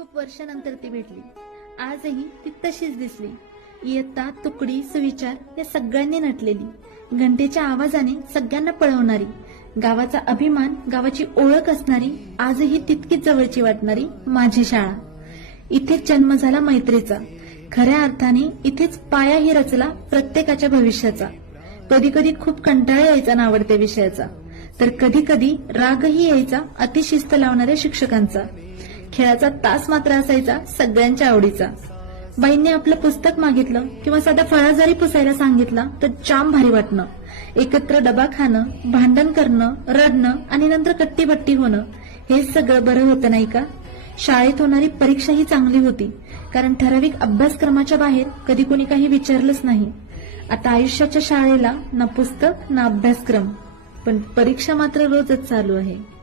खूप वर्षानंतर ती भेटली. आजही ती तशीच दिसली. इयत्ता, तुकडी, सुविचार या सगळ्यांनी नटलेली, घंटेच्या आवाजाने सगळ्यांना पळवणारी, गावाचा अभिमान, गावाची ओळख असणारी, आजही तितकीच जवळची वाटणारी माझी शाळा. इथेच जन्म झाला मैत्रीचा. खऱ्या अर्थाने इथेच पायाही रचला प्रत्येकाच्या भविष्याचा. कधी कधी खूप कंटाळा यायचा नावडत्या विषयाचा, तर कधी कधी रागही यायचा अतिशिस्त लावणाऱ्या शिक्षकांचा. खेळाचा तास मात्र असायचा सगळ्यांच्या आवडीचा. बाईंनी आपलं पुस्तक मागितलं किंवा साधा फळा जरी पुसायला सांगितला तर जाम भारी वाटणं. एकत्र डबा खाणं, भांडण करणं, रडणं आणि नंतर कट्टीबट्टी होणं, हे सगळं बरं होतं नाही का? शाळेत होणारी परीक्षा ही चांगली होती, कारण ठराविक अभ्यासक्रमाच्या बाहेर कधी कोणी काही विचारलंच नाही. आता आयुष्याच्या शाळेला ना पुस्तक ना अभ्यासक्रम, पण परीक्षा मात्र रोजच चालू आहे.